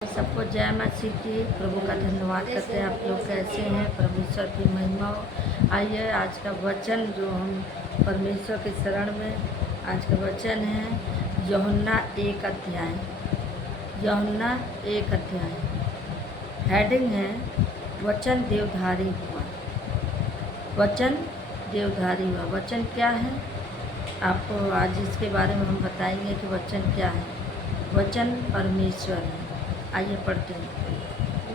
सबको जय मसीह की। प्रभु का धन्यवाद करते हैं। आप लोग कैसे हैं? परमेश्वर की महिमा हो। आइए आज का वचन जो हम परमेश्वर के शरण में आज का वचन है यूहन्ना 1 अध्याय। यूहन्ना 1 अध्याय हेडिंग है वचन देवधारी हुआ। वचन देवधारी हुआ। वचन क्या है आपको आज इसके बारे में हम बताएंगे कि वचन क्या है। वचन परमेश्वर है। आइए पढ़ते हैं।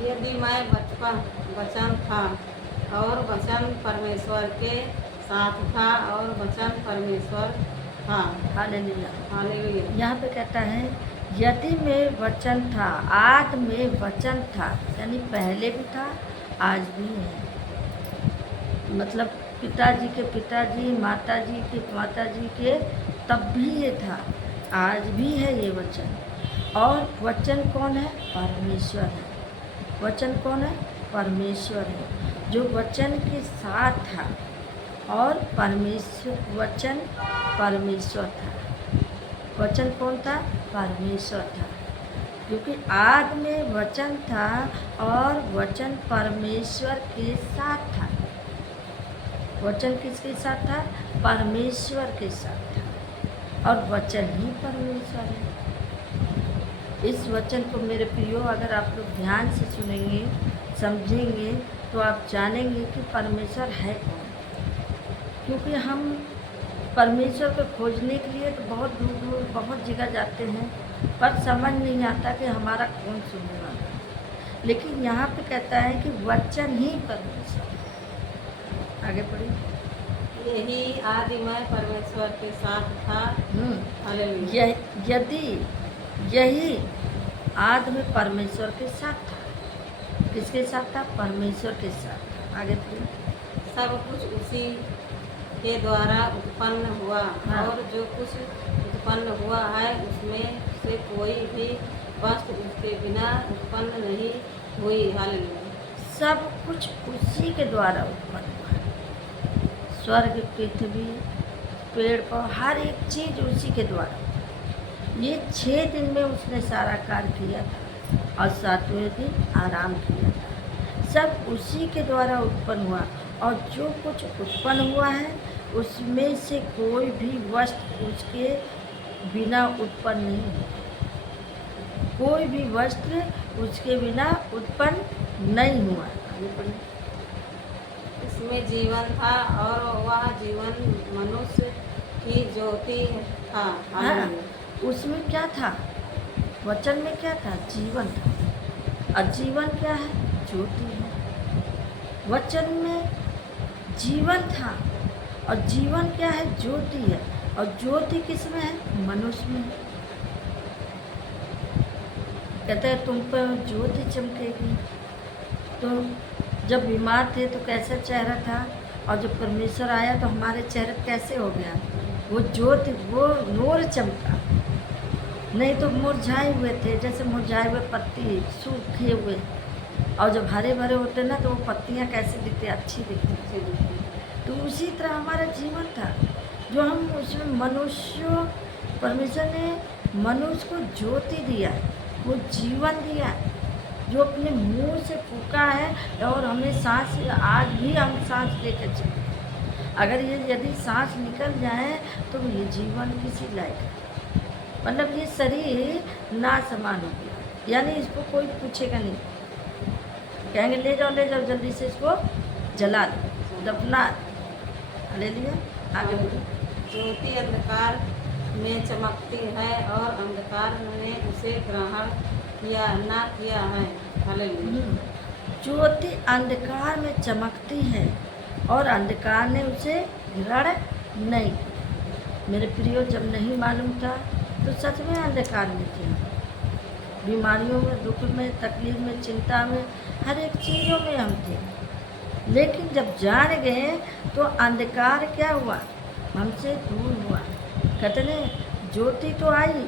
यदि मैं वचन था और वचन परमेश्वर के साथ था और वचन परमेश्वर था। हालेलुया। हालेलुया। यहाँ पे कहता है यदि में वचन था, आदि में वचन था, यानी पहले भी था आज भी है। मतलब पिताजी के पिताजी, माताजी के माताजी के तब भी ये था, आज भी है ये वचन। और वचन कौन है? परमेश्वर है। वचन कौन है? परमेश्वर है जो वचन के साथ था और वचन परमेश्वर था। वचन कौन था? परमेश्वर था। क्योंकि आदि में वचन था और वचन परमेश्वर के साथ था। वचन किसके साथ था? परमेश्वर के साथ था और वचन ही परमेश्वर है। इस वचन को मेरे प्रियो अगर आप लोग ध्यान से सुनेंगे, समझेंगे तो आप जानेंगे कि परमेश्वर है कौन। क्योंकि हम परमेश्वर को खोजने के लिए तो बहुत दूर दूर बहुत जगह जाते हैं, पर समझ नहीं आता कि हमारा कौन सुनने वाला है। लेकिन यहाँ पे कहता है कि वचन ही परमेश्वर। आगे पढ़िए। यही आदि में परमेश्वर के साथ था। हालेलुया। यदि यही आदि में परमेश्वर के साथ था। किसके साथ था? परमेश्वर के साथ था। आगे पढ़िए। सब कुछ उसी के द्वारा उत्पन्न हुआ। हाँ। और जो कुछ उत्पन्न हुआ है उसमें से कोई भी वस्तु उसके बिना उत्पन्न नहीं हुई। हालेलुया। सब कुछ उसी के द्वारा उत्पन्न हुआ। स्वर्ग, पृथ्वी, पेड़ पौधे, हर एक चीज उसी के द्वारा। ये 6 दिन में उसने सारा कार्य किया था और 7वें दिन आराम किया था। सब उसी के द्वारा उत्पन्न हुआ और जो कुछ उत्पन्न हुआ है उसमें से कोई भी वस्तु उसके बिना उत्पन्न नहीं हुआ। कोई भी वस्त्र उसके बिना उत्पन्न नहीं हुआ। इसमें जीवन था और वह जीवन मनुष्य की ज्योति था। हाँ, उसमें क्या था? वचन में क्या था? जीवन था। और जीवन क्या है? ज्योति है। वचन में जीवन था और जीवन क्या है? ज्योति है। और ज्योति किस में है? मनुष्य में है। कहते हैं तुम पर ज्योति चमकेगी। तो जब बीमार थे तो कैसा चेहरा था, और जब परमेश्वर आया तो हमारे चेहरे कैसे हो गया? वो ज्योति, वो नूर चमका। नहीं तो मुरझाए हुए थे, जैसे मुरझाए हुए पत्ती, सूखे हुए। और जब हरे भरे होते ना तो वो पत्तियाँ कैसे दिखती? अच्छी दिखती। तो उसी तरह हमारा जीवन था जो हम उसमें परमेश्वर ने मनुष्य को ज्योति दिया है, वो जीवन दिया है जो अपने मुंह से फूका है और हमें सांस, आज भी हम सांस लेकर चले। अगर ये यदि सांस निकल जाए तो ये जीवन किसी लायक है। मतलब ये शरीर ना समान हो गया, यानी इसको कोई पूछेगा नहीं। कहेंगे ले जाओ जल्दी से इसको जला दो, दफना दो। ले लिया। आगे बढ़ो। ज्योति अंधकार में चमकती है और अंधकार ने उसे ग्रहण किया ना किया है। हालेलुया। ज्योति अंधकार में चमकती है और अंधकार ने उसे ग्रहण नहीं किया। मेरे प्रियो, जब नहीं मालूम था तो सच में अंधकार में थे। बीमारियों में, दुख में, तकलीफ में, चिंता में, हर एक चीज़ों में हम थे। लेकिन जब जान गए तो अंधकार क्या हुआ? हमसे दूर हुआ। कहते ने ज्योति तो आई,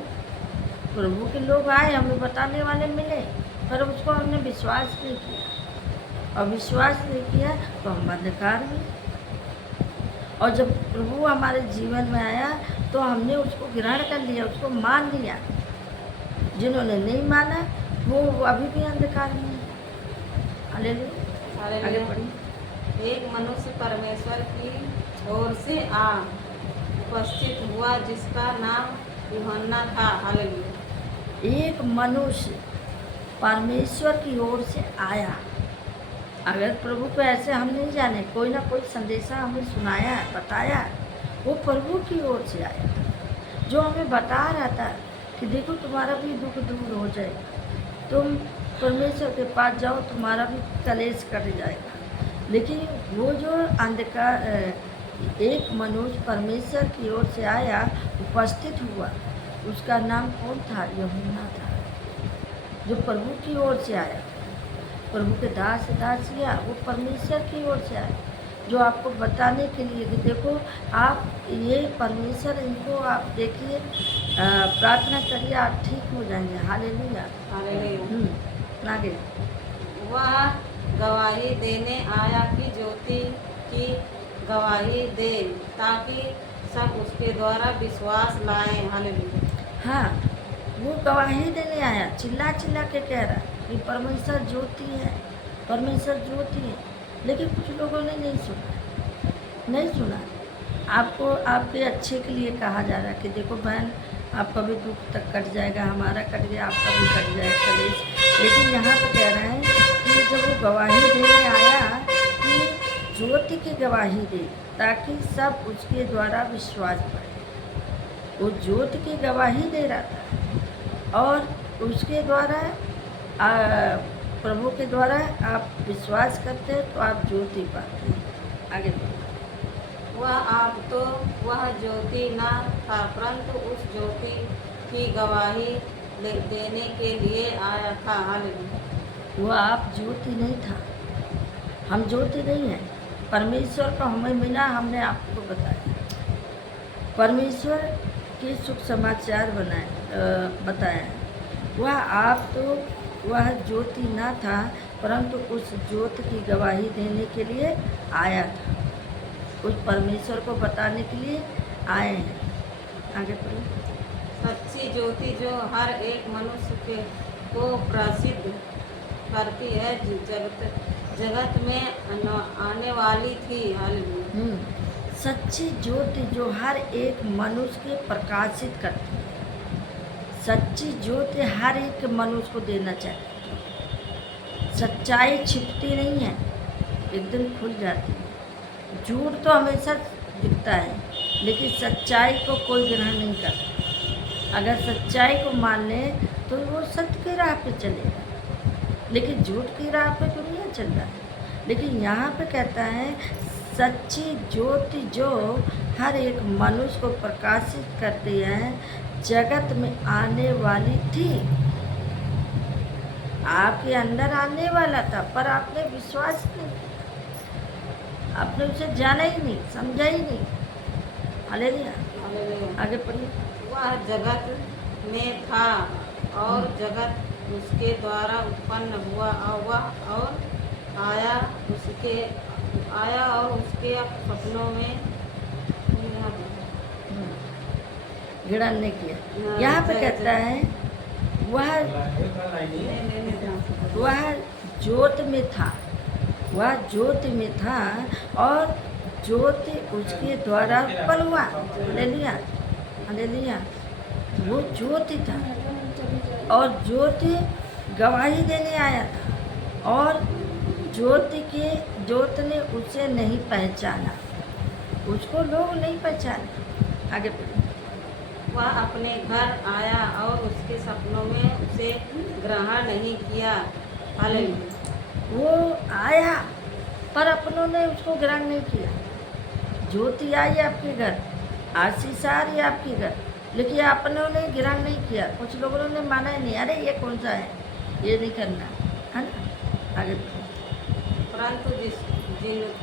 प्रभु के लोग आए, हमें बताने वाले मिले, पर उसको हमने विश्वास नहीं किया। और विश्वास नहीं किया तो हम अंधकार में। और जब प्रभु हमारे जीवन में आया तो हमने उसको ग्रहण कर लिया, उसको मान लिया। जिन्होंने नहीं माना वो अभी भी अंधकार में है। हालेलुया। आगे हालेलुया। पढ़िए। एक मनुष्य परमेश्वर की ओर से आ उपस्थित हुआ जिसका नाम यूहन्ना था। हालेलुया। एक मनुष्य परमेश्वर की ओर से आया। अगर प्रभु को ऐसे हम नहीं जाने, कोई ना कोई संदेशा हमें सुनाया है, बताया है, वो प्रभु की ओर से आया था, जो हमें बता रहा था कि देखो तुम्हारा भी दुख दूर हो जाएगा, तुम परमेश्वर के पास जाओ, तुम्हारा भी कलेश कट जाएगा। लेकिन वो जो अंधकार एक मनुष्य परमेश्वर की ओर से आया, उपस्थित हुआ, उसका नाम कौन था? यूहन्ना था, जो प्रभु की ओर से आया। प्रभु के दास दासिया वो परमेश्वर की ओर से आए, जो आपको बताने के लिए कि देखो आप ये परमेश्वर, इनको आप देखिए, प्रार्थना करिए, आप ठीक हो जाएंगे। हालेलुया। हालेलुया। आगे। वह गवाही देने आया कि ज्योति की गवाही दे, ताकि सब उसके द्वारा विश्वास लाएं। हालेलुया। हाँ, वो गवाही देने आया, चिल्ला चिल्ला के कह रहा कि परमेश्वर ज्योति है, परमेश्वर ज्योति है। लेकिन कुछ लोगों ने नहीं सुना, नहीं सुना। आपको आपके अच्छे के लिए कहा जा रहा है कि देखो बहन, आपका भी दुख तक कट जाएगा, हमारा कट गया, आपका भी कट जाएगा कलेश। लेकिन यहाँ पे कह रहे हैं कि जब वो गवाही देने आया कि ज्योति की गवाही दे, ताकि सब उसके द्वारा विश्वास पाए। वो ज्योति की गवाही दे रहा था, और उसके द्वारा प्रभु के द्वारा आप विश्वास करते हैं तो आप ज्योति पाते हैं। आगे बढ़ो। वह ज्योति न था, परंतु उस ज्योति की गवाही देने के लिए आया था। हालेलुया। वो आप ज्योति नहीं था, हम ज्योति नहीं हैं। परमेश्वर को हमें मिला, हमने आपको बताया। परमेश्वर के सुख समाचार बताया। वह आप तो वह ज्योति न था, परंतु उस ज्योति की गवाही देने के लिए आया था, उस परमेश्वर को बताने के लिए आए हैं। आगे पढ़िए। सच्ची ज्योति जो हर एक मनुष्य को प्रसिद्ध करती है, जगत में आने वाली थी। हालेलुया। सच्ची ज्योति जो हर एक मनुष्य के प्रकाशित करती है। सच्ची ज्योति हर एक मनुष्य को देना चाहिए। सच्चाई छिपती नहीं है, एक दिन खुल जाती है। झूठ तो हमेशा दिखता है, लेकिन सच्चाई को कोई ग्रहण नहीं करता। अगर सच्चाई को मान ले तो वो सत्य की राह पे चलेगा, लेकिन झूठ की राह पे दुनिया चल रहा है। लेकिन यहाँ पे कहता है सच्ची ज्योति जो हर एक मनुष्य को प्रकाशित करती है, जगत में आने वाली थी। आपके अंदर आने वाला था, पर आपने विश्वास नहीं किया, आपने उसे जाना ही नहीं, समझा ही नहीं। हालेलुया। आगे पढ़िए। वह जगत में था और जगत उसके द्वारा उत्पन्न हुआ, और आया और उसके सपनों में घृणा नहीं किया। यहाँ पे कहता है वह ज्योति में था, वह ज्योति में था और ज्योति उसके द्वारा उत्पन्न हुआ। हालेलुया। हालेलुया। वो ज्योति था और ज्योति गवाही देने आया था, और ज्योति ने उसे नहीं पहचाना, उसको लोग नहीं पहचाने। आगे पढ़िए। वह अपने घर आया और उसके सपनों में उसे ग्रहण नहीं किया। हालेलुया। वो आया पर अपनों ने उसको ग्रहण नहीं किया। ज्योति आई आपके घर, आशीष आ रही है आपके घर, लेकिन अपनों ने ग्रहण नहीं किया। कुछ लोगों ने माना ही नहीं, अरे ये कौन सा है, ये नहीं करना है ना। आगे परंतु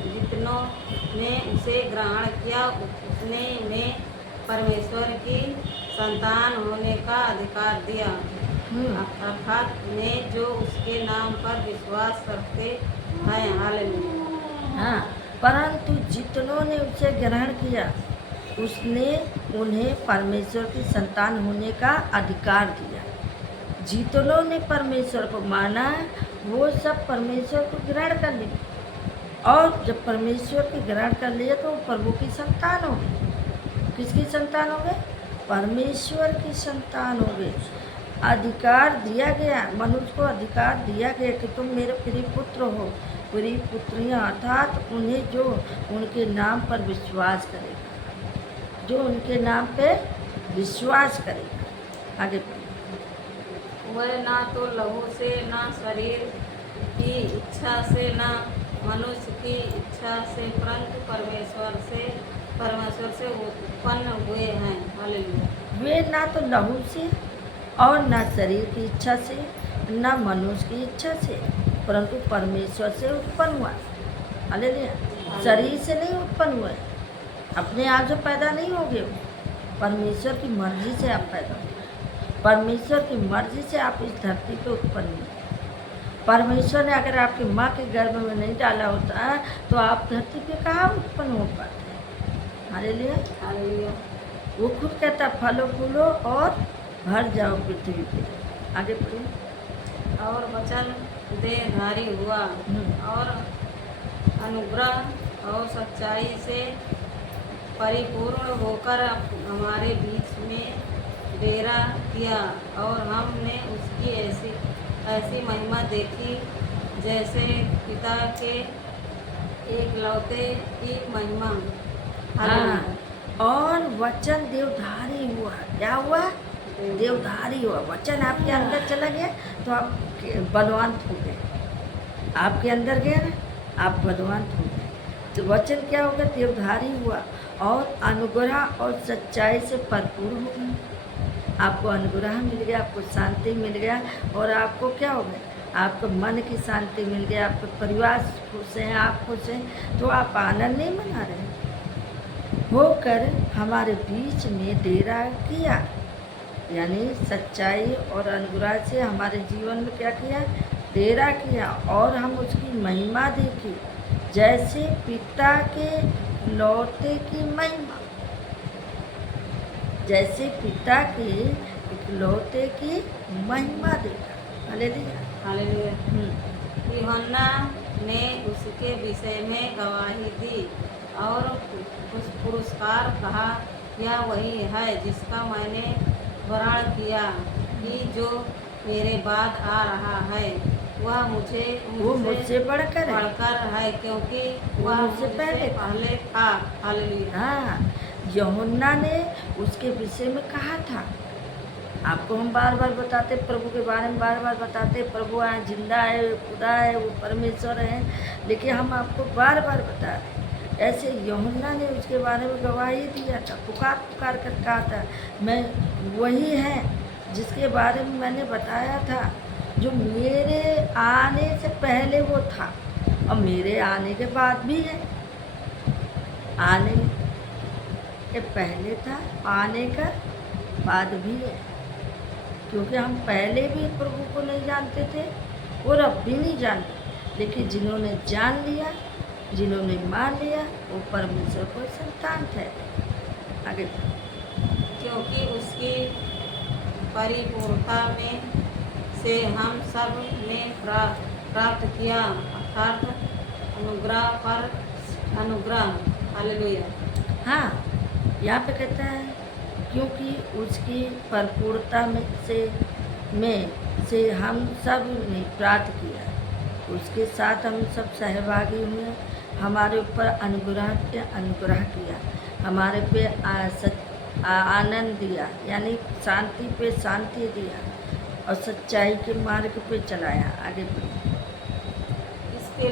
जितनों ने उसे ग्रहण किया, उसने उन्हें परमेश्वर की संतान होने का अधिकार दिया, अर्थात ने जो उसके नाम पर विश्वास करते हैं। हालेलुया। हाँ, परंतु जितनों ने उसे ग्रहण किया, उसने उन्हें परमेश्वर की संतान होने का अधिकार दिया। जितनों ने परमेश्वर को माना वो सब परमेश्वर को ग्रहण कर लिए, और जब परमेश्वर की ग्रहण कर लिया तो वो प्रभु की संतान हो गई। किसकी संतान हो गए? परमेश्वर की संतान हो गए। अधिकार दिया गया, मनुष्य को अधिकार दिया गया कि तुम मेरे प्रिय पुत्र हो, प्रिय पुत्रियाँ, अर्थात उन्हें जो उनके नाम पर विश्वास करेगा, जो उनके नाम पे विश्वास करेगा। आगे पढ़िए। वह ना तो लहू से, ना शरीर की इच्छा से, ना मनुष्य की इच्छा से, परंतु परमेश्वर से उत्पन्न हुए हैं। हालेलुया। वे ना तो लहू से और ना शरीर की इच्छा से, ना मनुष्य की इच्छा से, परंतु परमेश्वर से उत्पन्न हुआ। हालेलुया। शरीर से नहीं उत्पन्न हुए, अपने आप से पैदा नहीं हो गए, परमेश्वर की मर्जी से आप पैदा हुए। परमेश्वर की मर्जी से आप इस धरती पे उत्पन्न हुए। परमेश्वर ने अगर आपकी माँ के गर्भ में नहीं डाला होता तो आप धरती पे कहाँ उत्पन्न हो पाते। हालेलुया। हालेलुया। वो खुद कहता फलो फूलो और भर जाओ पृथ्वी पे। आगे पढ़िए। और वचन देहधारी हुआ और अनुग्रह और सच्चाई से परिपूर्ण होकर हमारे बीच में डेरा किया, और हमने उसकी ऐसी महिमा देखी जैसे पिता के एकलौते की महिमा। हाँ, और वचन देवधारी हुआ। क्या हुआ? देवधारी हुआ। वचन आपके अंदर चला गया तो आप बलवंत हो गए। आपके अंदर गया ना, आप बलवंत हो गए। तो वचन क्या होगा? देवधारी हुआ और अनुग्रह और सच्चाई से भरपूर हो गए। आपको अनुग्रह मिल गया, आपको शांति मिल गया, और आपको क्या हो गया? आपको मन की शांति मिल गया, आपके परिवार खुश हैं, आप खुश हैं, तो आप आनंद नहीं मना रहे होकर हमारे बीच में डेरा किया। यानी सच्चाई और अनुग्रह से हमारे जीवन में क्या किया? डेरा किया, और हम उसकी महिमा देखी जैसे पिता के लौटे की महिमा, जैसे पिता के इकलौते की महिमा देखा। हालेलुया। हालेलुया। यूहन्ना ने उसके विषय में गवाही दी और उस पुरस्कार कहा, यह वही है जिसका मैंने वर्ण किया कि जो मेरे बाद आ रहा है वह मुझसे बढ़कर है, क्योंकि वह मुझसे पहले था। हालेलुया। हाँ, यूहन्ना ने उसके विषय में कहा था। आपको हम बार बार बताते, प्रभु के बारे में बार बार बताते, प्रभु है, जिंदा है, खुदा है, वो परमेश्वर है, लेकिन हम आपको बार बार बता रहे। ऐसे यूहन्ना ने उसके बारे में गवाही दिया था, पुकार पुकार कर कहा था, मैं वही है जिसके बारे में मैंने बताया था, जो मेरे आने से पहले वो था और मेरे आने के बाद भी है। आने के पहले था, आने का बाद भी है, क्योंकि हम पहले भी प्रभु को नहीं जानते थे और अब भी नहीं जानते, लेकिन जिन्होंने जान लिया, जिन्होंने मान लिया, वो परमेश्वर को संतान ठहरे। आगे। क्योंकि उसकी परिपूर्णता में से हम सब ने प्राप्त किया, अर्थात अनुग्रह पर अनुग्रह। हालेलुया। हाँ, यहाँ पे कहता है क्योंकि उसकी परिपूर्णता में से हम सब ने प्राप्त किया, उसके साथ हम सब सहभागी हुए, हमारे ऊपर अनुग्रह किया, हमारे पे आनंद दिया, यानी शांति पे शांति दिया, और सच्चाई के मार्ग पे चलाया। आगे बढ़िए। इसके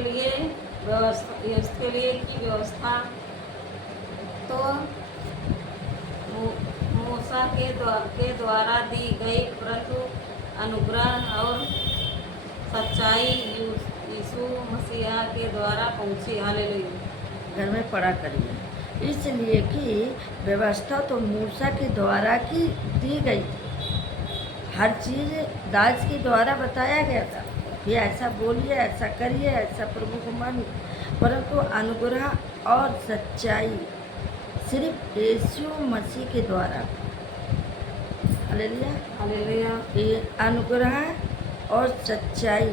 लिए की व्यवस्था तो मूसा के द्वारा दी गई, परंतु अनुग्रह और सच्चाई यीशु मसीहा के द्वारा पहुंची। हालेलुया। घर में पढ़ा करिए, इसलिए कि व्यवस्था तो मूसा के द्वारा की दी गई थी, हर चीज़ दास के द्वारा बताया गया था कि ऐसा बोलिए, ऐसा करिए, ऐसा प्रभु को मानिए, परंतु अनुग्रह और सच्चाई सिर्फ यीशु मसीह के द्वारा। हालेलुया। हालेलुया। ये अनुग्रह और सच्चाई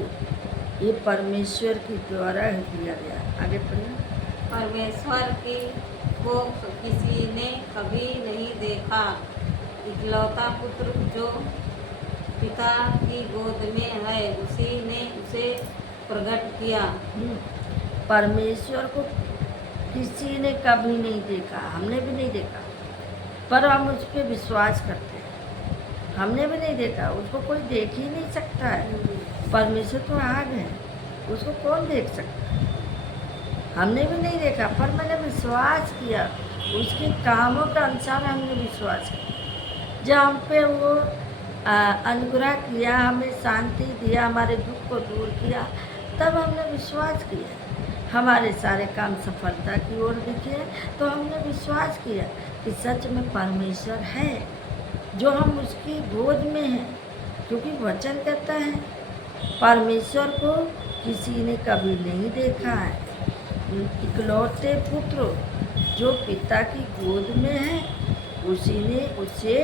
ये परमेश्वर के द्वारा दिया गया। आगे पढ़िए। परमेश्वर की को किसी ने कभी नहीं देखा, इकलौता पुत्र जो पिता की गोद में है उसी ने उसे प्रकट किया। परमेश्वर को किसी ने कभी नहीं देखा, हमने भी नहीं देखा, पर हम उस पर विश्वास करते हैं। हमने भी नहीं देखा, उसको कोई देख ही नहीं सकता है। परमेश्वर तो आग है, उसको कौन देख सकता है। हमने भी नहीं देखा, पर मैंने विश्वास किया, उसके कामों के अनुसार हमने विश्वास किया। जब हम पे वो अनुग्रह किया, हमें शांति दिया, हमारे दुख को दूर किया, तब हमने विश्वास किया। हमारे सारे काम सफलता की ओर दिखे, तो हमने विश्वास किया कि सच में परमेश्वर है, जो हम उसकी गोद में हैं। क्योंकि वचन कहता है परमेश्वर को किसी ने कभी नहीं देखा है, इकलौते पुत्र जो पिता की गोद में है उसी ने उसे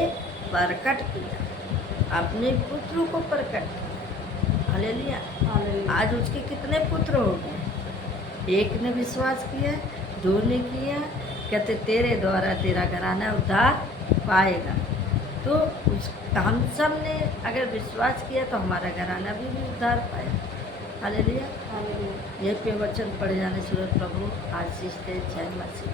प्रकट किया, अपने पुत्र को प्रकट किया। हालेलुया। हालेलुया। आज उसके कितने पुत्र हो गए? एक ने विश्वास किया, दो ने किया, कहते तेरे द्वारा तेरा घराना उद्धार पाएगा। तो उस हम सब ने अगर विश्वास किया तो हमारा घराना भी उद्धार पाया। हालेलुया। हालेलुया। ये पे वचन पढ़े जाने से प्रभु आशीष दे। जय मसीह।